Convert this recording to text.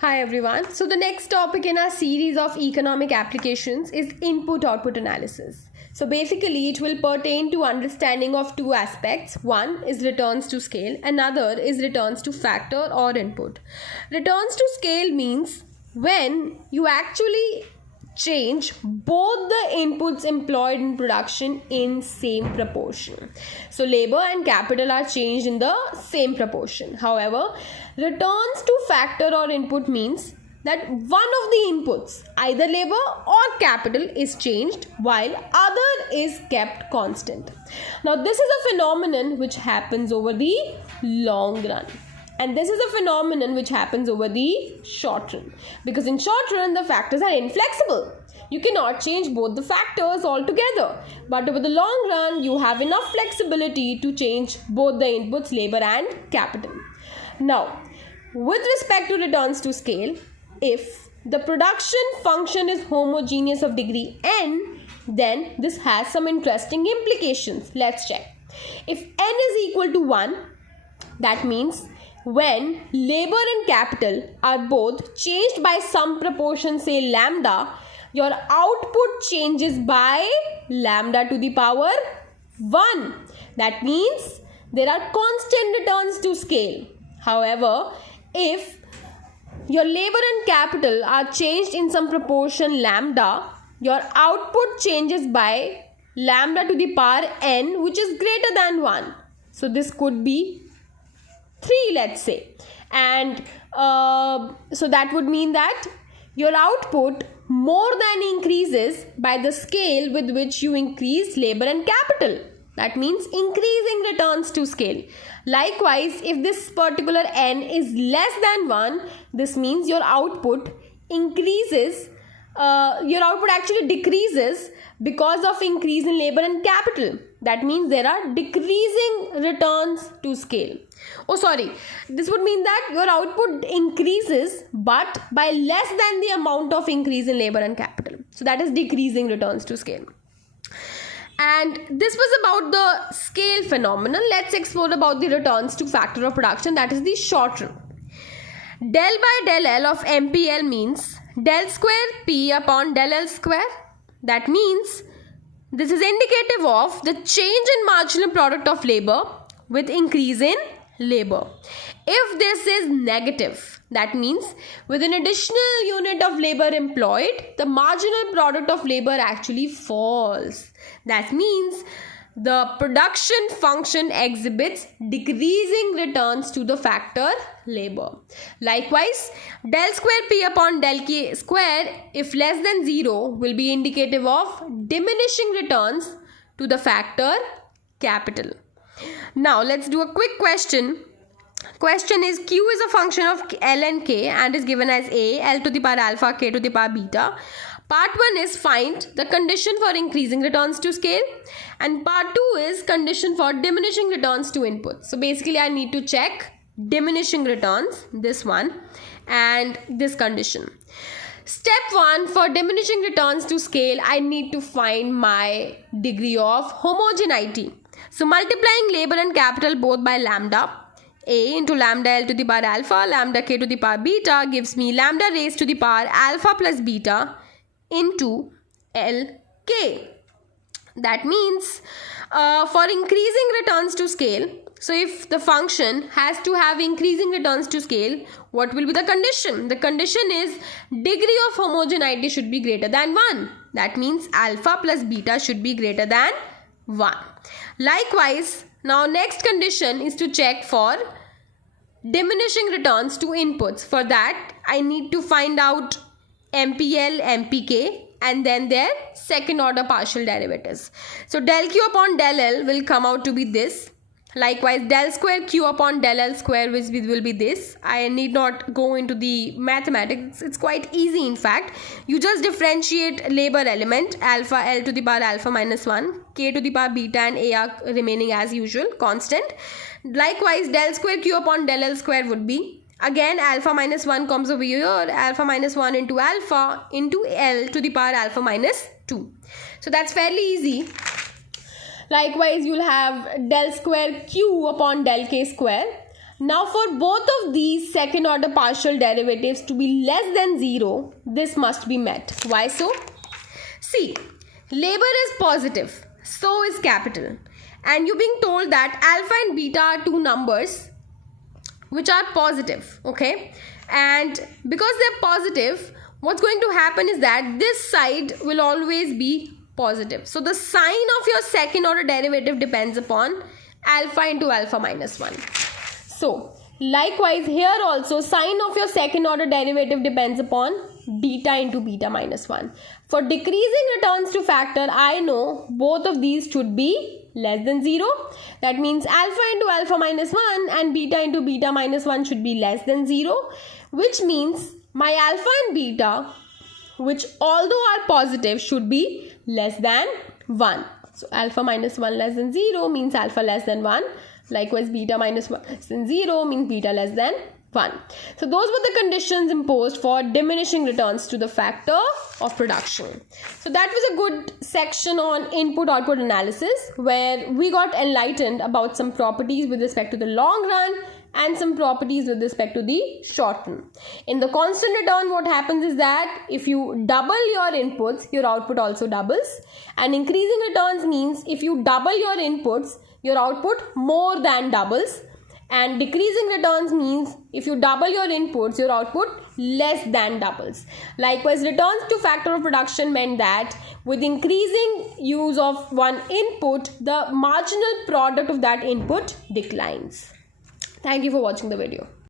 Hi everyone. So the next topic in our series of economic applications is input-output analysis. So basically it will pertain to understanding of two aspects. One is returns to scale, another is returns to factor or input. Returns to scale means when you actually change both the inputs employed in production in same proportion. So labor and capital are changed in the same proportion. However, returns to factor or input means that one of the inputs, either labor or capital, is changed while other is kept constant. Now this is a phenomenon which happens over the long run. And this is a phenomenon which happens over the short run. Because in short run, the factors are inflexible. You cannot change both the factors altogether. But over the long run, you have enough flexibility to change both the inputs, labor and capital. Now, with respect to returns to scale, if the production function is homogeneous of degree n, then this has some interesting implications. Let's check. If n is equal to 1, that means when labor and capital are both changed by some proportion, say lambda, your output changes by lambda to the power 1. That means there are constant returns to scale. However, if your labor and capital are changed in some proportion lambda, your output changes by lambda to the power n, which is greater than 1. So this could be 3, let's say, and so that would mean that your output more than increases by the scale with which you increase labor and capital. That means increasing returns to scale. Likewise, if this particular n is less than 1, this means your output increases, your output actually decreases because of increase in labor and capital. That means there are decreasing returns to scale. This would mean that your output increases but by less than the amount of increase in labor and capital. So that is decreasing returns to scale. And this was about the scale phenomenon. Let's explore about the returns to factor of production, that is the short run. Del by del L of MPL means del square P upon del L square. That means this is indicative of the change in marginal product of labor with increase in labor. If this is negative, that means with an additional unit of labor employed, the marginal product of labor actually falls. That means the production function exhibits decreasing returns to the factor labor. Likewise, del square P upon del K square, if less than 0, will be indicative of diminishing returns to the factor capital. Now, let's do a quick question. Question is, Q is a function of L and K and is given as A, L to the power alpha, K to the power beta. Part 1 is find the condition for increasing returns to scale, and part 2 is condition for diminishing returns to input. So basically I need to check diminishing returns, this one, and this condition. Step 1, for diminishing returns to scale, I need to find my degree of homogeneity. So multiplying labor and capital both by lambda, A into lambda L to the power alpha, lambda K to the power beta gives me lambda raised to the power alpha plus beta into LK. That means for increasing returns to scale, so if the function has to have increasing returns to scale, what will be the condition? The condition is degree of homogeneity should be greater than 1. That means alpha plus beta should be greater than 1. Likewise, now next condition is to check for diminishing returns to inputs. For that, I need to find out MPL, MPK and then their second order partial derivatives. So del Q upon del L will come out to be this. Likewise, del square Q upon del L square which will be this. I need not go into the mathematics. It's quite easy in fact. You just differentiate labor element alpha L to the power alpha minus 1, K to the power beta and A are remaining as usual constant. Likewise, del square Q upon del L square would be, again alpha minus 1 comes over here, alpha minus 1 into alpha into L to the power alpha minus 2. So that's fairly easy. Likewise, you'll have del square Q upon del K square. Now for both of these second order partial derivatives to be less than 0, this must be met. Why so? See, labor is positive, so is capital. And you're being told that alpha and beta are two numbers which are positive, okay? And because they're positive, what's going to happen is that this side will always be positive. So the sign of your second order derivative depends upon alpha into alpha minus 1. So likewise here also sign of your second order derivative depends upon beta into beta minus 1. For decreasing returns to factor, I know both of these should be less than 0. That means alpha into alpha minus 1 and beta into beta minus 1 should be less than 0, which means my alpha and beta, which although are positive, should be less than 1. So alpha minus 1 less than 0 means alpha less than 1. Likewise, beta minus 1 less than 0 means beta less than 1. So those were the conditions imposed for diminishing returns to the factor of production. So that was a good section on input-output analysis, where we got enlightened about some properties with respect to the long run and some properties with respect to the short run. In the constant return, what happens is that if you double your inputs, your output also doubles. And increasing returns means if you double your inputs, your output more than doubles. And decreasing returns means if you double your inputs, your output less than doubles. Likewise, returns to factor of production meant that with increasing use of one input, the marginal product of that input declines. Thank you for watching the video.